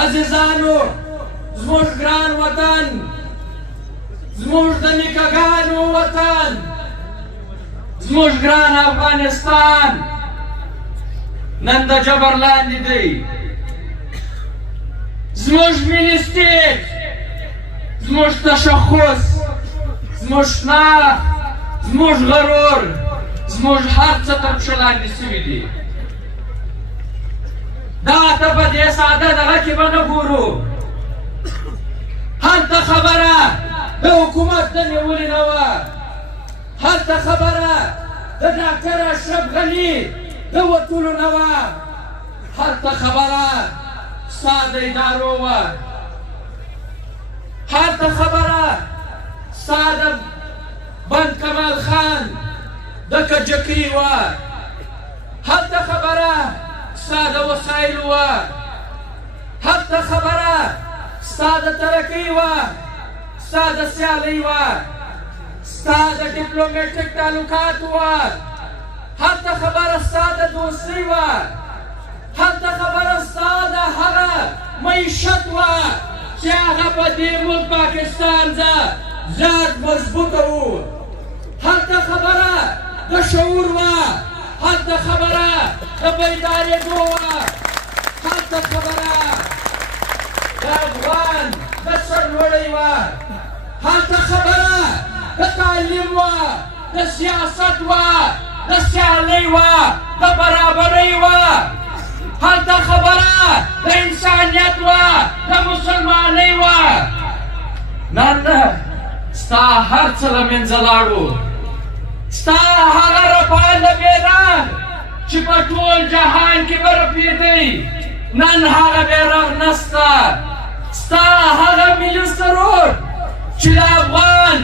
عزیزانو زموږ ګران وطن، زموږ د نیکهګانو وطن، زموږ ګران افغانستان نن د جبر لاندې دی. زموږ ملي سټیټ، زموږ تشخص، زموږ شناخت، زموږ غرور، زموږ هر څه تر پښه لاندې سوي دي. دا ته په دې ساده دغه کې به نه ګورو، هلته خبره د حکومت د نیولې نه وه، هلته خبره د ډاکټر اشرف غني د وتلو نه وه، هلته خبره ستا د ادارو وه، هلته خبره ستا د بند کمال خان د کجکي وه، هلته خبره ستا د وسایلو وه، هلته خبره ستا د ترقۍ وه، ستا د سیالۍ وه، ستا د ډیپلوماټیک تعلقاتو وه، هلته خبره ستا د دوستۍ وه، هلته خبره ستا د هغه معیشت وه چې هغه په دې ملک پاکستان زیات مضبوطه و، هلته خبره د شعور وه، هلته خبره د بیدارېدو وه، هلته خبره د افغان د سرلوړۍ وه، هلته خبره د تعلیم وه، د سیاست وه، د سیالۍ وه، د برابرۍ وه، هلته خبره د انسانیت وه، د مسلمانۍ وه. نن ستا هر څه له منځه لاړو، ستا هغه رپانده بیرغ چې په ټول جهان کې به رپېدی نن هغه بیرغ نسته، ستا هغه ملي سرود چې د افغان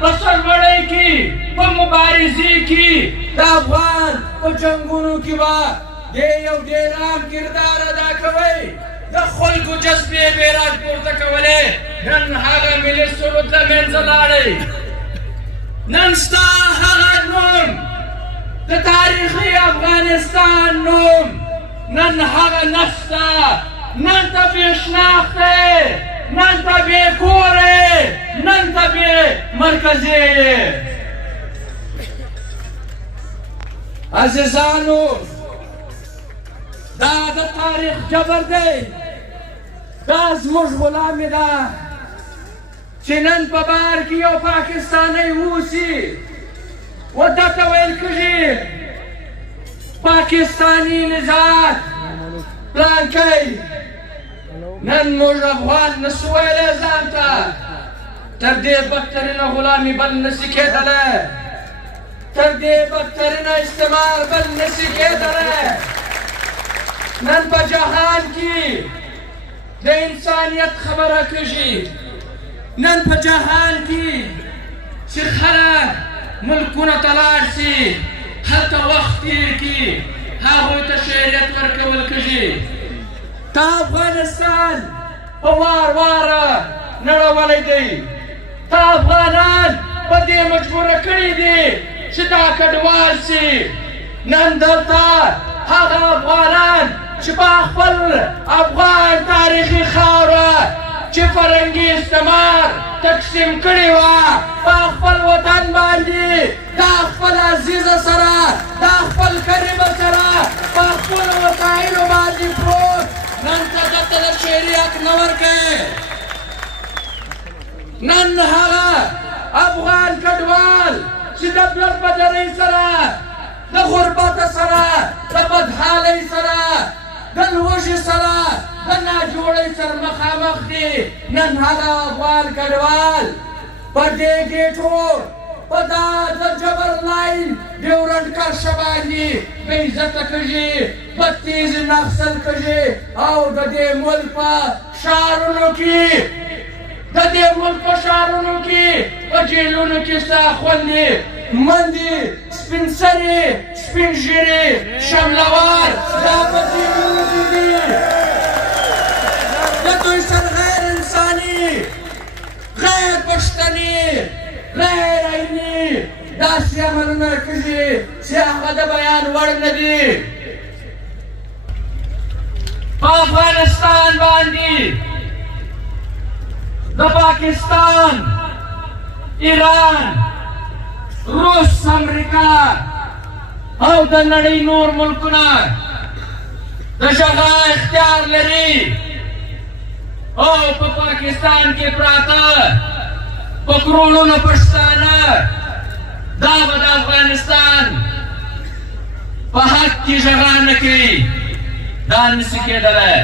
په سرلوړۍ کې په مبارزې کې د افغان په جنګونو کې به دی یو ډېر عام کردار ادا کوئ، د خلکو جذبې به یې راپورته کولې، نن هغه ملي سرود له منځه لاړی. نن ستا هغه نوم د تاریخي افغانستان نوم نن هغه نشته، نن ته بې شناخته، نن ته بې کوره، نن ته بې مرکزي یې. عزیزانو دا د تاریخ جبر دی، دا زموږ غلامي ده چې نن په بهر کې یو پاکستانی اوسي و ده ته ویل کېږي پاکستاني نژاد پلانکی. نن موږ افغان نسو ویلی ځان ته، تر دې بدترینه غلامي بل نسي کېدلی، تر دې بدترینه استعمار بل نسي کېدلی. نن په جهان کې د انسانیت خبره کېږي، نن په جهان کې چې خلک ملکونو ته لاړ شي هلته وخت تېر کړي هغوی ته شهریت ورکول کېږي. تا افغانستان په وار واره نړولی دی، تا افغانان په دې مجبوره کړي دي چې دا کډوال شي. نن دلته هغه افغانان چې په خپل افغان تاریخي خاوره چې فرنګي استعمار تقسیم کړې وه په خپل وطن باندې دا خپل عزیزه سره دا خپل قریبه سره په خپلو وسایلو باندې پروت، نن ته دته د شعري حق نه ورکوې. نن هغه افغان کډوال چې د پلر په درۍ سره د غربت سره د بدحالۍ سره د لوږې سره د ناجوړۍ سره مخامخ دي، نن هغه افغان کډوال په دې ګېټو په دا د جبر لاین ډیورنډ کرښه باندې بې عزته کېږي، بدتیزې نقصل کېږي او د دې ملک په ښارونو کې په جیلونو کې ستا خوندې مندې سپین سرې سپین ږیرې شملوار دا په جیلونو کې دي. د دوی سره غیر انساني، غیر پښتني، غیر عیني داسې عملونه کېږي چې هغه د بیان وړ نه دي. په افغانستان باندې د پاکستان، ایران، روس، امریکا او د نړۍ نور ملکونه د ژغا اختیار لري او په پاکستان کې پراته په کروڑونو پښتانه دا به د افغانستان په حق کې ژغا نه کوي. دا نشي کېدلی.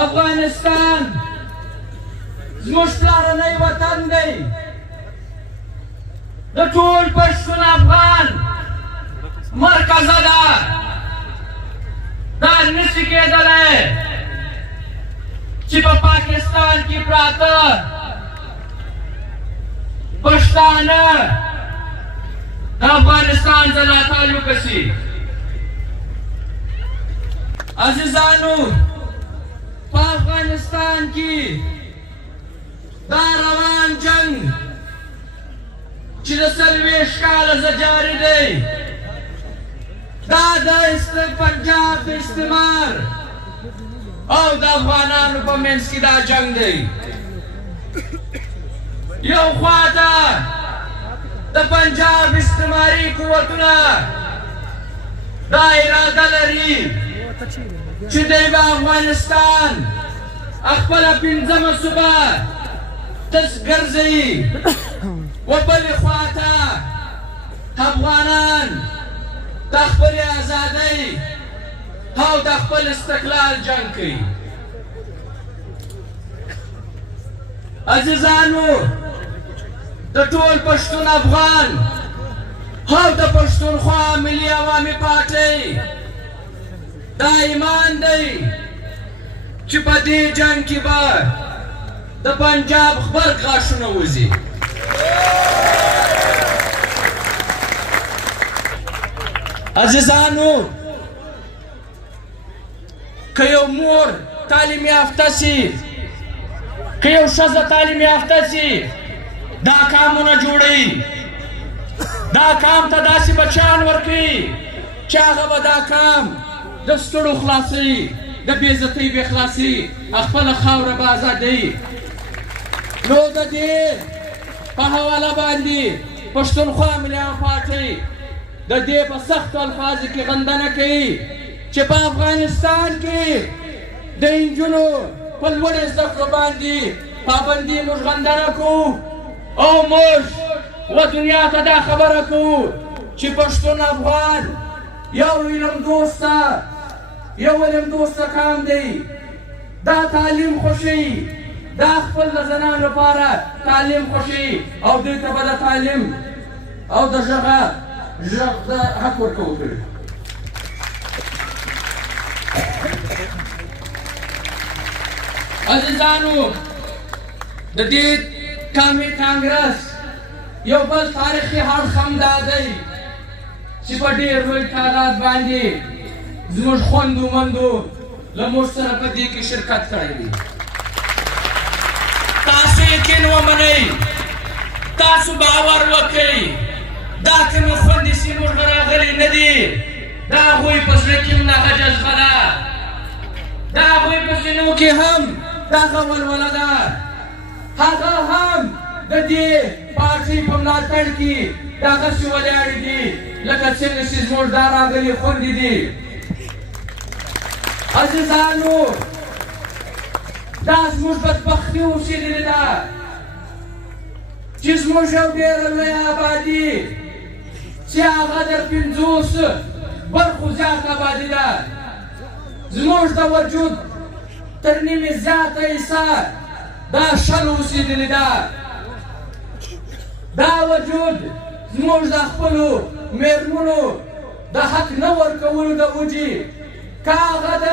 افغانستان زموږ پلارنی وطن دی، د ټول پښتون افغان مرکزه ده. دا نشي کېدلی چې په پاکستان کې پراته پښتانه د افغانستان څخه تعلق شي. عزیزانو، په افغانستان کې دا روان جنگ چې د 40 کاله جاري دی، دا د پنجاب د استعمار او د افغانانو په منځ کې دا جنگ دی. یو خوا ته د پنجاب استعماري قوتونه دا اراده لري چې دوی به افغانستان خپله 5مه صوبه ګرځوي، و بلې خوا ته افغانان د خپلې ازادۍ او د خپل استقلال جنګ کوي. عزیزانو، د ټول پښتون افغان او د پښتونخوا ملي عوامي پارټۍ دا ایمان دی چې په دې جنګ کې به د پنجاب غبرګ غاښونه وځي. عزیزانو، که یو مور تعلیم یافته سي، که یو ښځه تعلیم یافته سي، دا کامونه جوړوي، دا کام ته داسې بچیان ورکوي چې هغه به دا کام د ستړو خلاصوي، د بېعزتۍ به خلاصي، خپله خاوره به ازادوي. نو د دې په حواله باندې پښتونخوا ملي عوامي پارټۍ د دې په سختو الفاظو کې غندنه کوي چې په افغانستان کې د نجونو په لوړې زده کړو باندې پابندي موږ غندنه کوو او موږ و دنیا ته دا خبره کوو چې پښتون افغان یو علم دوسته قام دی. دا تعلیم خوښوي، دا خپل د زنانو لپاره تعلیم خوښوي او دوی ته به د تعلیم او د غږ د حق ورکوو کوي. عزیزانو، د دې قومي کانګرس یو بل تاریخي اړخ هم دا دی چې په ډېر لوی تعداد باندې زموږ خویندو مندو له موږ سره په دې کې شرکت کړی دی. تاسو یقین ومنئ، تاسو باور وکړئ، دا کومې خویندې چې موږ راغلي نه دي، د هغوی په زړه کې هم دغه جذبه ده، د هغوی په سینو کې هم دغه ولوله ده. هغه هم د دې پارټۍ په ملاتړ کې دغسې ولاړې دي لکه څنګه چې زموږ دا راغلي خویندې دي. عزیزانو، دا زموږ بدبختي اوسېدلې ده چې زموږ یو ډېره لویه آبادي چې هغه د 50 برخو زیات آبادي ده، زموږ د وجود تر نیمې زیاته حصه دا شل اوسېدلې ده. دا وجود زموږ د خپلو میرمنو د حق نه ورکولو د وجې، که هغه د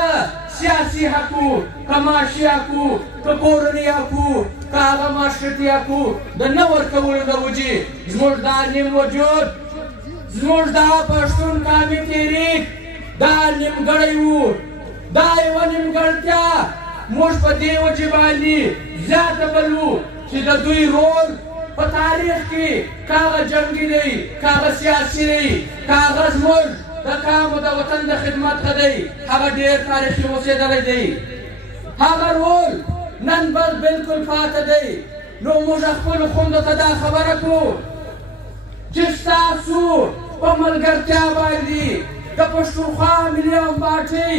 سیاسي حقو، که معاشي حقو، که کورني حقو، که هغه معاشرتي حقو د نه ورکولو د وجې زموږ دا نیم وجود، زموږ دا پښتون قومي تحریک دا نیمګړی وو. دا یوه نیمګړتیا موږ په دې وجې باندې زیاته بلو چې د دوی رول په تاریخ کې کاغه جنګي دی کاغه سیاسي دی کاغه زموږ د قام او د وطن د خدمت ښه دی هغه ډېر تاریخي اوسېدلی دی هغه رول نن بل بلکل پاته دی نو موږ خپلو خویندو ته دا خبره کړو چې ستاسو په ملګرتیا باندې د پښتونخوا ملي پارټۍ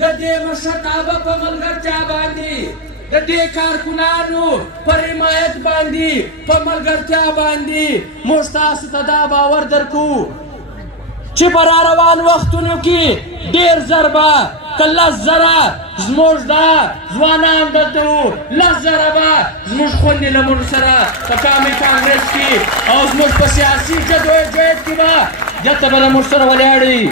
د دې مشرتابه په ملګرتیا باندې د دې کارکونانو په حمایت باندې په ملګرتیا باندې موږ تاسو ته دا باور درکوو چې په راروان وختونو کې ډېر زر به که 10,000 زموږ دا ځوانان دلته وو 10,000 به زموږ خویندې له موږ سره په قومي کانګرس کې او زموږ په سیاسي جدوجہد کې به دلته به له موږ سره ولاړ وي